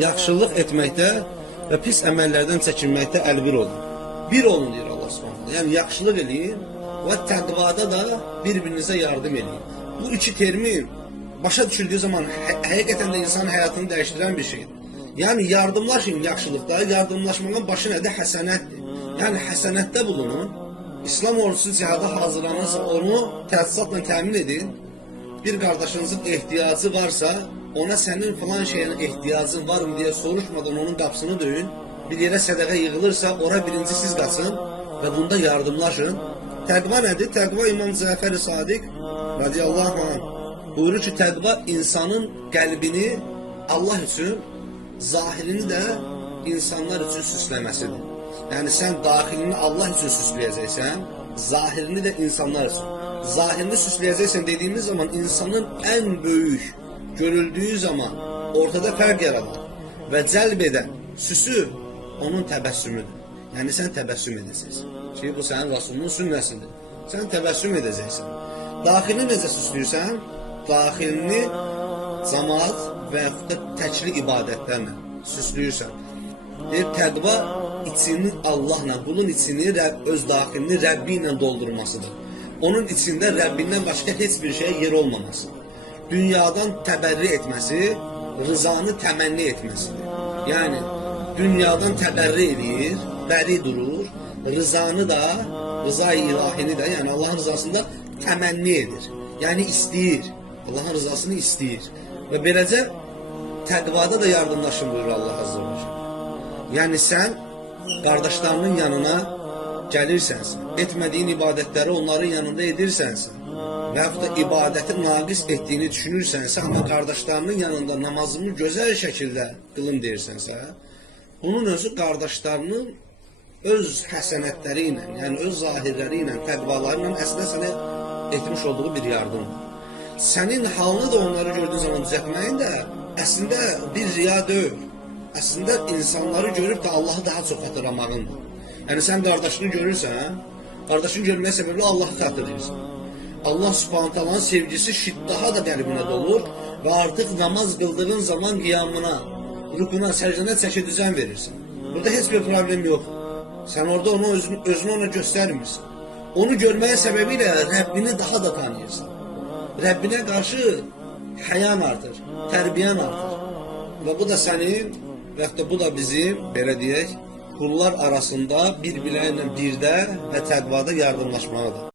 yaxşılıq etməkdə və pis əməllərdən çəkinməkdə əlbir olun. Bir olun deyir Allah Subhanahu. Yəni yaxşılıq eləyin və təqvada da bir-birinizə yardım eləyin. Bu iki termin başa düşüldüyü zaman həqiqətən də insanın həyatını dəyişdirən bir şeydir. Yəni yardımlaşın yaxşılıqda, yardımlaşmanın başı nədir? Həsənətdir. Yəni həsənətdə bulunun. İslam ordusu cihada hazırlanırsa onu təsisatla təmin edin. Bir qardaşınızın ehtiyacı varsa ona sənin filan şeyin ehtiyacın var mı deyə soruşmadan onun qapısını döyün. Bir yerə sədəqə yığılırsa ora birinci siz qaçın və bunda yardımlaşın. Təqva nədir? Təqva İmam Cəfər-i Sadiq radiyallahu anh buyurur ki, təqva insanın qəlbini Allah üçün, zahirini də insanlar üçün süsləməsidir. Yəni sən daxilini Allah üçün süsləyəcəksən, zahirini də insanlar üçün. Zahirini süsləyəcəksən dediyimiz zaman insanın ən böyük görüldüyü zaman ortada fərq yaradan və cəlb edən süsü onun təbəssümüdür. Yəni sən təbəssüm edəcəksən. Ki bu sənin Rasulunun sünnəsidir. Sən təbəssüm edəcəksən. Daxilini necə süsləyirsən? Daxilini cəmaat və yaxud da təkli ibadətlərlə süsləyirsən. Təqva içini Allahla, qulun içini, öz daxilini Rəbbi ilə doldurmasıdır. Onun içində Rəbbindən başqa heç bir şeyə yer olmamasıdır. Dünyadan təbərri etməsi, rızanı təmənni etməsidir. Yəni, dünyadan təbərri edir, bəri durur, rızanı da, rıza-i ilahini də, yəni Allahın rızasında təmənni edir. Yəni, istəyir, Allahın rızasını istəyir. Və beləcə, təqvada da yardımlaşın buyurur Allah Azze ve Celle. Yəni, sən qardaşlarının yanına gəlirsənsə, etmədiyin ibadətləri onların yanında edirsənsə və yaxud da ibadəti naqis etdiyini düşünürsənsə, amma qardaşlarının yanında namazını gözəl şəkildə qılın deyirsənsə, bunun özü qardaşlarının öz həsənətləri ilə, yəni öz zahirləri ilə, təqvaları ilə əslində sənə etmiş olduğu bir yardımdır. Sənin halını da onları gördüyün zaman düzəltməyin də əslində bir riya deyil. Əslində insanları görüb də Allahı daha çox xatırlamağındır. Yəni sən qardaşını görürsən, qardaşını görməyə səbəblə Allahı xatırlayırsan. Allah Subhanahu taalanın sevgisi daha da qəlbinə dolur və artıq namaz qıldığın zaman qiyamına, rükuna, səcdənə çəki düzən verirsən. Burada heç bir problem yox. Sən orada onu özünü ona göstərmirsən. Onu görməyə səbəbilə Rəbbini daha da tanıyırsan. Rəbbinə qarşı həyan artır, tərbiyyən artır. Və bu da sənin, və yaxud da bu da bizim, belə deyək, qullar arasında bir-birlərlə birdə və təqvada yardımlaşmalıdır.